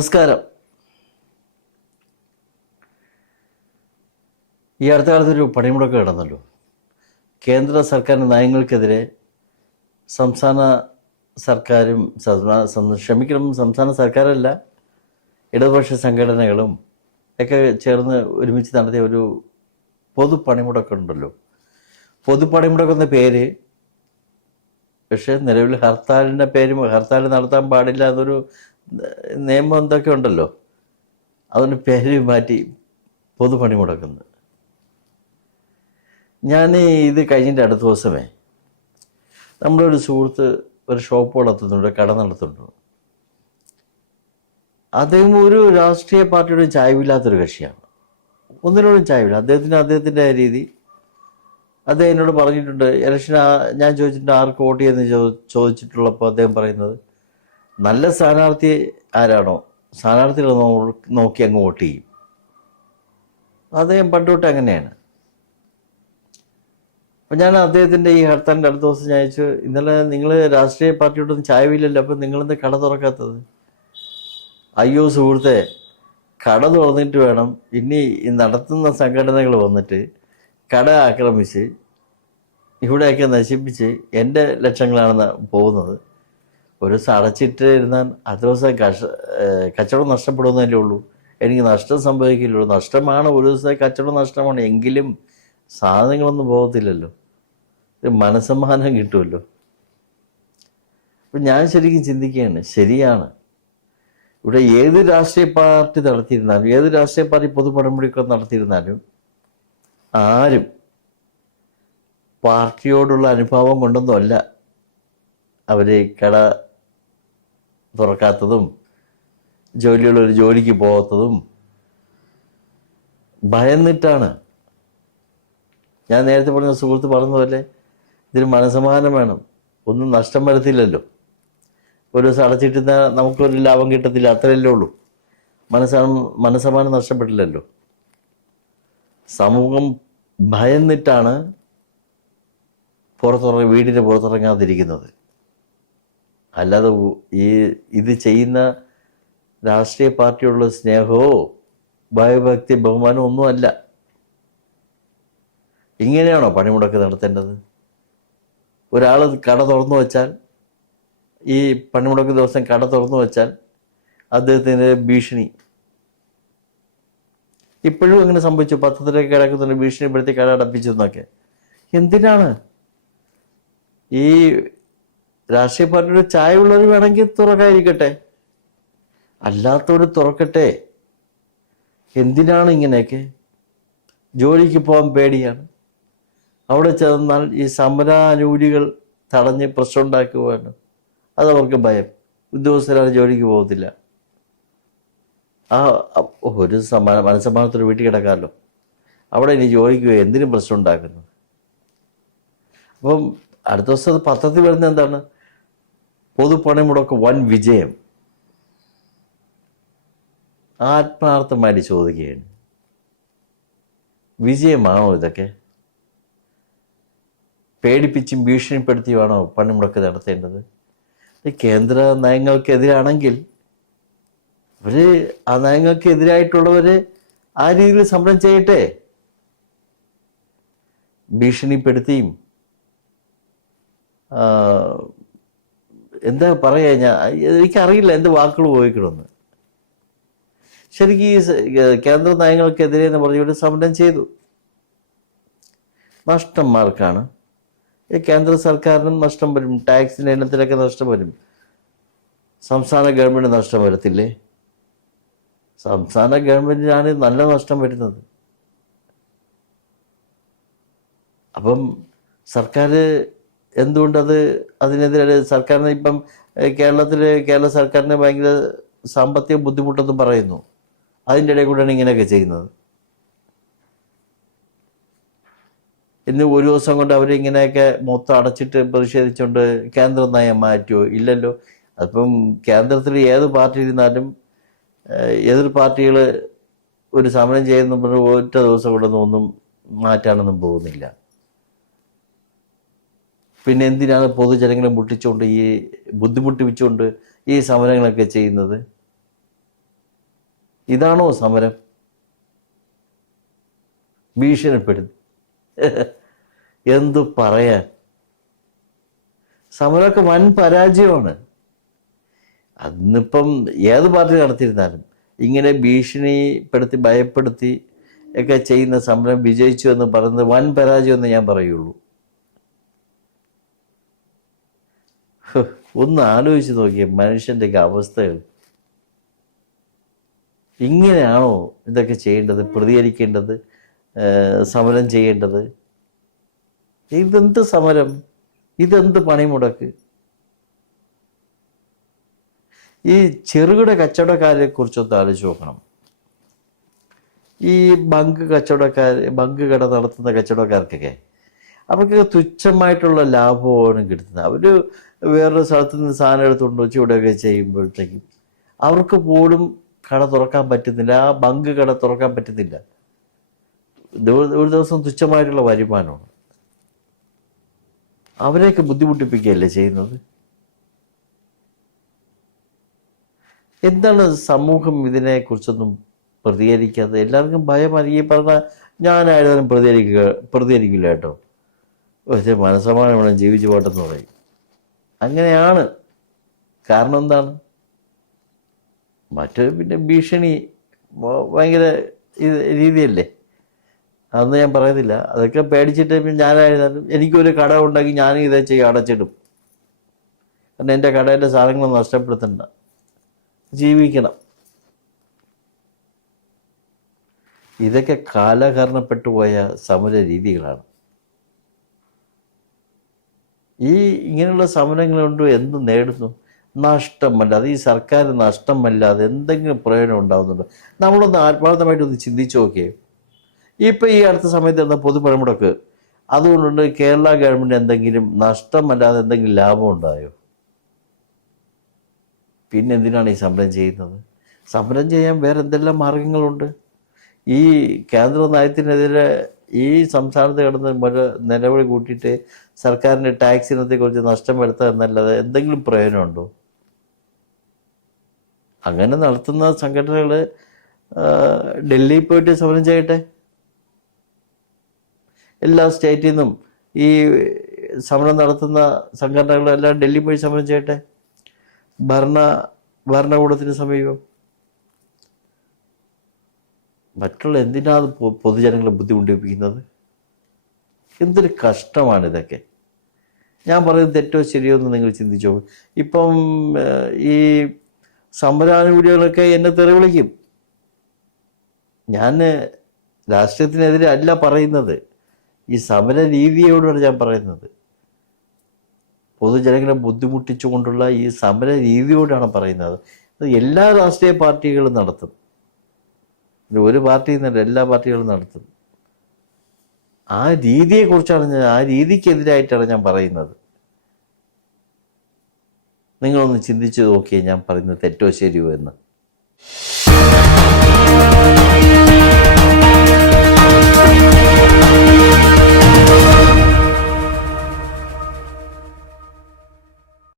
നമസ്കാരം. ഈ അടുത്ത കാലത്തൊരു പണിമുടക്ക് നടന്നല്ലോ. കേന്ദ്ര സർക്കാരിൻ്റെ നയങ്ങൾക്കെതിരെ സംസ്ഥാന സർക്കാരും സംസ്ഥാന സർക്കാരല്ല, ഇടതുപക്ഷ സംഘടനകളും ഒക്കെ ചേർന്ന് ഒരുമിച്ച് നടത്തിയ ഒരു പൊതുപണിമുടക്കുണ്ടല്ലോ. പൊതുപണിമുടക്കെന്ന പേര്, പക്ഷേ നിലവിൽ ഹർത്താലിൻ്റെ പേരും ഹർത്താൽ നടത്താൻ പാടില്ല എന്നൊരു നിയമം എന്തൊക്കെ ഉണ്ടല്ലോ, അതിന് പേര് മാറ്റി പൊതുപണിമുടക്കുന്നത്. ഞാൻ ഇത് കഴിഞ്ഞിട്ട് അടുത്ത ദിവസമേ നമ്മുടെ ഒരു സുഹൃത്ത് ഒരു ഷോപ്പ് നടത്തുന്നുണ്ട്, കട നടത്തുന്നുണ്ട്. അദ്ദേഹം ഒരു രാഷ്ട്രീയ പാർട്ടിയുടെ ചായവില്ലാത്തൊരു കക്ഷിയാണ്, ഒന്നിനോടും ചായവില്ല. അദ്ദേഹത്തിൻ്റെ രീതി. അദ്ദേഹം എന്നോട് പറഞ്ഞിട്ടുണ്ട്, ഇലക്ഷൻ ഞാൻ ചോദിച്ചിട്ടുണ്ട് ആർക്ക് വോട്ട് ചെയ്യുമെന്ന് ചോദിച്ചിട്ടുള്ളപ്പോൾ അദ്ദേഹം പറയുന്നത്, നല്ല സ്ഥാനാർത്ഥി ആരാണോ സ്ഥാനാർത്ഥികളെ നോക്കി അങ്ങ് വോട്ട് ചെയ്യും. അദ്ദേഹം പണ്ടുതൊട്ട് അങ്ങനെയാണ്. അപ്പം ഞാൻ അദ്ദേഹത്തിൻ്റെ ഈ ഹർത്താലിൻ്റെ അടുത്ത ദിവസം ഞാൻ ചോദിച്ചു, ഇന്നലെ നിങ്ങൾ രാഷ്ട്രീയ പാർട്ടിയോടൊന്നും ചായവില്ലല്ലോ, അപ്പം നിങ്ങളെന്താ കട തുറക്കാത്തത്? അയ്യോ സുഹൃത്തെ, കട തുറന്നിട്ട് വേണം ഇനി നടത്തുന്ന സംഘടനകൾ വന്നിട്ട് കട ആക്രമിച്ച് ഇവിടെയൊക്കെ നശിപ്പിച്ച് എൻ്റെ ലക്ഷങ്ങളാണ് പോകുന്നത്. ഒരു ദിവസം അടച്ചിട്ട് ഇരുന്നാൽ അടുത്ത ദിവസം കച്ചവടം നഷ്ടപ്പെടുന്നതല്ലേ ഉള്ളൂ, എനിക്ക് നഷ്ടം സംഭവിക്കില്ലല്ലോ. നഷ്ടമാണ്, ഒരു ദിവസത്തെ കച്ചവടം നഷ്ടമാണ്, എങ്കിലും സാധനങ്ങളൊന്നും പോകത്തില്ലല്ലോ, മനസ്സമാധാനം കിട്ടുമല്ലോ. അപ്പം ഞാൻ ശരിക്കും ചിന്തിക്കുകയാണ്, ശരിയാണ്. ഇവിടെ ഏത് രാഷ്ട്രീയ പാർട്ടി നടത്തിയിരുന്നാലും, ഏത് രാഷ്ട്രീയ പാർട്ടി പൊതുപണിമുടക്ക് നടത്തിയിരുന്നാലും ആരും പാർട്ടിയോടുള്ള അനുഭാവം കൊണ്ടൊന്നും അല്ല അവർ കട തുറക്കാത്തതും ജോലിയുള്ളൊരു ജോലിക്ക് പോകാത്തതും, ഭയന്നിട്ടാണ്. ഞാൻ നേരത്തെ പറഞ്ഞ സുഹൃത്ത് പറഞ്ഞതുപോലെ ഇതിന് മനസ്സമാധാനം വേണം, ഒന്നും നഷ്ടം വരത്തില്ലല്ലോ. ഒരു ദിവസം അടച്ചിട്ടുന്ന നമുക്കൊരു ലാഭം കിട്ടത്തില്ല, അത്രയല്ലേ ഉള്ളൂ. മനസ്സമാധാനം നഷ്ടപ്പെട്ടില്ലല്ലോ. സമൂഹം ഭയന്നിട്ടാണ് വീടിന് പുറത്തിറങ്ങാതിരിക്കുന്നത്. അല്ലാതെ ഇത് ചെയ്യുന്ന രാഷ്ട്രീയ പാർട്ടിയുള്ള സ്നേഹമോ ഭയഭക്തി ബഹുമാനമോ ഒന്നുമല്ല. ഇങ്ങനെയാണോ പണിമുടക്ക് നടത്തേണ്ടത്? ഒരാൾ കട തുറന്നു വച്ചാൽ, ഈ പണിമുടക്ക് ദിവസം കട തുറന്നു വച്ചാൽ അദ്ദേഹത്തിന് ഭീഷണി. ഇപ്പോഴും അങ്ങനെ സംഭവിച്ചു, പത്രത്തിലൊക്കെ കിടക്കുന്നുണ്ട്, ഭീഷണിപ്പെടുത്തി കട അടപ്പിച്ചു എന്നൊക്കെ. എന്തിനാണ്? ഈ രാഷ്ട്രീയ പാർട്ടിയുടെ ചായ ഉള്ളവർ വേണമെങ്കിൽ തുറക്കാതിരിക്കട്ടെ, അല്ലാത്തവർ തുറക്കട്ടെ. എന്തിനാണ് ഇങ്ങനെയൊക്കെ? ജോലിക്ക് പോകാൻ പേടിയാണ്, അവിടെ ചെന്നാൽ ഈ സമരാനുകൂലികൾ തടഞ്ഞ് പ്രശ്നം ഉണ്ടാക്കുവാണ്, അതവർക്ക് ഭയം. ഉദ്യോഗസ്ഥരാണ്, ജോലിക്ക് പോകത്തില്ല. ഒരു മനസ്സമാനത്തോടെ വീട്ടിൽ കിടക്കാമല്ലോ, അവിടെ ഇനി ജോലിക്ക് പോയി എന്തിനും പ്രശ്നം ഉണ്ടാക്കുന്നു. അപ്പം അടുത്ത ദിവസം അത് പത്രത്തിൽ വരുന്നത് എന്താണ്? പൊതുപണിമുടക്ക് വൻ വിജയം. ആത്മാർത്ഥമായിട്ട് ചോദിക്കുകയാണ്, വിജയമാണോ ഇതൊക്കെ? പേടിപ്പിച്ചും ഭീഷണിപ്പെടുത്തിയുമാണോ പണിമുടക്ക് നടത്തേണ്ടത്? കേന്ദ്ര നയങ്ങൾക്കെതിരാണെങ്കിൽ അവർ ആ നയങ്ങൾക്കെതിരായിട്ടുള്ളവർ ആ രീതിയിൽ സമരം ചെയ്യട്ടെ. ഭീഷണിപ്പെടുത്തിയും എന്താ പറയുക, എനിക്കറിയില്ല എന്ത് വാക്കുകൾ ഉപയോഗിക്കണമെന്ന്. ശരിക്കും ഈ കേന്ദ്ര നയങ്ങൾക്കെതിരെ എന്ന് പറഞ്ഞുകൊണ്ട് സമരം ചെയ്തു. നഷ്ടം മാർക്കാണ്. കേന്ദ്ര സർക്കാരിനും നഷ്ടം വരും, ടാക്സിൻ്റെ എണ്ണത്തിലൊക്കെ നഷ്ടം വരും. സംസ്ഥാന ഗവൺമെൻറ് നഷ്ടം വരത്തില്ലേ? സംസ്ഥാന ഗവൺമെൻറ്റിനാണ് നല്ല നഷ്ടം വരുന്നത്. അപ്പം സർക്കാർ എന്തുകൊണ്ടത് അതിനെതിരെ? സർക്കാരിന് ഇപ്പം കേരള സർക്കാരിന് ഭയങ്കര സാമ്പത്തിക ബുദ്ധിമുട്ടെന്നും പറയുന്നു. അതിൻ്റെ ഇടയിൽ കൂടെയാണ് ഇങ്ങനെയൊക്കെ ചെയ്യുന്നത്. ഇന്ന് ഒരു ദിവസം കൊണ്ട് അവരിങ്ങനെയൊക്കെ മൊത്തം അടച്ചിട്ട് പ്രതിഷേധിച്ചുകൊണ്ട് കേന്ദ്ര നയം മാറ്റുമോ? ഇല്ലല്ലോ. അപ്പം കേന്ദ്രത്തിൽ ഏത് പാർട്ടി ഇരുന്നാലും എതിർ പാർട്ടികൾ ഒരു സമരം ചെയ്യുന്ന ഒറ്റ ദിവസം കൊണ്ടൊന്നും ഒന്നും മാറ്റാനൊന്നും പോകുന്നില്ല. പിന്നെ എന്തിനാണ് പൊതുജനങ്ങളെ ബുദ്ധിമുട്ടിപ്പിച്ചുകൊണ്ട് ഈ സമരങ്ങളൊക്കെ ചെയ്യുന്നത്? ഇതാണോ സമരം? ഭീഷണിപ്പെടുത്തി എന്തു പറയാൻ? സമരമൊക്കെ വൻ പരാജയമാണ്. അന്നിപ്പം ഏത് പാർട്ടി നടത്തിയിരുന്നാലും ഇങ്ങനെ ഭീഷണിപ്പെടുത്തി ഭയപ്പെടുത്തി ഒക്കെ ചെയ്യുന്ന സമരം വിജയിച്ചു എന്ന് പറയുന്നത് വൻ പരാജയം എന്ന് ഞാൻ പറയുള്ളൂ. ഒന്ന് ആലോചിച്ച് നോക്കിയേ മനുഷ്യൻ്റെയൊക്കെ അവസ്ഥകൾ. ഇങ്ങനെയാണോ ഇതൊക്കെ ചെയ്യേണ്ടത്, പ്രതികരിക്കേണ്ടത്, സമരം ചെയ്യേണ്ടത്? ഇതെന്ത് സമരം? ഇതെന്ത് പണിമുടക്ക്? ഈ ചെറുകിട കച്ചവടക്കാരെ കുറിച്ചൊന്ന് ആലോചിച്ച് നോക്കണം. ഈ ബങ്ക് കട നടത്തുന്ന കച്ചവടക്കാർക്കൊക്കെ അവർക്ക് തുച്ഛമായിട്ടുള്ള ലാഭമാണ് കിട്ടുന്നത്. അവർ വേറൊരു സ്ഥലത്ത് നിന്ന് സാധനം എടുത്തുകൊണ്ട് വെച്ച് ഇവിടെയൊക്കെ ചെയ്യുമ്പോഴത്തേക്കും അവർക്ക് പോലും കട തുറക്കാൻ പറ്റുന്നില്ല. ആ ബങ്ക് കട തുറക്കാൻ പറ്റുന്നില്ല. ഒരു ദിവസം തുച്ഛമായിട്ടുള്ള വരുമാനമാണ്. അവരെയൊക്കെ ബുദ്ധിമുട്ടിപ്പിക്കുകയല്ലേ ചെയ്യുന്നത്? എന്താണ് സമൂഹം ഇതിനെക്കുറിച്ചൊന്നും പ്രതികരിക്കാതെ? എല്ലാവർക്കും ഭയമാണ്. ഈ പറഞ്ഞ ഞാനായാലും പ്രതികരിക്കില്ല കേട്ടോ. പക്ഷേ മനസ്സമാനം വേണം, ജീവിച്ചു പോട്ടെന്ന് പറയും. അങ്ങനെയാണ്. കാരണം എന്താണ്? മറ്റൊരു പിന്നെ ഭീഷണി ഭയങ്കര രീതിയല്ലേ. അതൊന്നും ഞാൻ പറയുന്നില്ല. അതൊക്കെ പേടിച്ചിട്ട് ഞാനായിരുന്നാലും എനിക്കൊരു കട ഉണ്ടാക്കി ഞാനും ഇതേ ചെയ്യും, അടച്ചിടും. കാരണം എൻ്റെ കടയിലെ സാധനങ്ങൾ നഷ്ടപ്പെടുത്തണ്ട, ജീവിക്കണം. ഇതൊക്കെ കാലഹരണപ്പെട്ടു പോയ സമര രീതികളാണ്. ഇങ്ങനെയുള്ള സമരങ്ങൾ കൊണ്ട് എന്ത് നേടുന്നു? നഷ്ടമല്ലാതെ, ഈ സർക്കാർ നഷ്ടമല്ലാതെ എന്തെങ്കിലും പ്രയോജനം ഉണ്ടാകുന്നുണ്ടോ? നമ്മളൊന്ന് ആത്മാർത്ഥമായിട്ടൊന്ന് ചിന്തിച്ചു നോക്കിയേ. ഇപ്പം ഈ അടുത്ത സമയത്ത് നടന്ന പൊതുപണിമുടക്ക് അതുകൊണ്ടുണ്ട് കേരള ഗവൺമെൻറ് എന്തെങ്കിലും നഷ്ടമല്ലാതെ എന്തെങ്കിലും ലാഭം ഉണ്ടായോ? പിന്നെ എന്തിനാണ് ഈ സമരം ചെയ്യുന്നത്? സമരം ചെയ്യാൻ വേറെ എന്തെല്ലാം മാർഗങ്ങളുണ്ട്? ഈ കേന്ദ്ര നയത്തിനെതിരെ ഈ സംസ്ഥാനത്ത് കിടന്ന് നിലവിളി കൂട്ടിയിട്ട് സർക്കാരിൻ്റെ ടാക്സ് ഇനത്തെക്കുറിച്ച് നഷ്ടം വരുത്തുക എന്നല്ലാതെ എന്തെങ്കിലും പ്രയോജനമുണ്ടോ? അങ്ങനെ നടത്തുന്ന സംഘടനകൾ ഡൽഹിയിൽ പോയിട്ട് സമരം ചെയ്യട്ടെ. എല്ലാ സ്റ്റേറ്റിൽ നിന്നും ഈ സമരം നടത്തുന്ന സംഘടനകളെല്ലാം ഡൽഹി പോയി സമരം ചെയ്യട്ടെ. ഭരണകൂടത്തിന് സമീപം. മറ്റുള്ള എന്തിനാണ് പൊതുജനങ്ങളെ ബുദ്ധിമുട്ടിപ്പിക്കുന്നത്? എന്തൊരു കഷ്ടമാണിതൊക്കെ. ഞാൻ പറയുന്നത് തെറ്റോ ശരിയോ എന്ന് നിങ്ങൾ ചിന്തിച്ചോ. ഇപ്പം ഈ സമരാനുകൂലികളൊക്കെ എന്നെ തെറി വിളിക്കും. ഞാൻ രാഷ്ട്രീയത്തിനെതിരെ അല്ല പറയുന്നത്, ഈ സമര രീതിയോടാണ് ഞാൻ പറയുന്നത്. പൊതുജനങ്ങളെ ബുദ്ധിമുട്ടിച്ചുകൊണ്ടുള്ള ഈ സമര രീതിയോടാണ് പറയുന്നത്. അത് എല്ലാ രാഷ്ട്രീയ പാർട്ടികളും നടത്തും. ഒരു പാർട്ടി എന്നല്ല, എല്ലാ പാർട്ടികളും നടത്തും. ആ രീതിയെക്കുറിച്ചാണ് ആ രീതിക്കെതിരായിട്ടാണ് ഞാൻ പറയുന്നത്. നിങ്ങളൊന്ന് ചിന്തിച്ച് നോക്കിയേ ഞാൻ പറയുന്നത് തെറ്റോ ശരിയോ എന്ന്.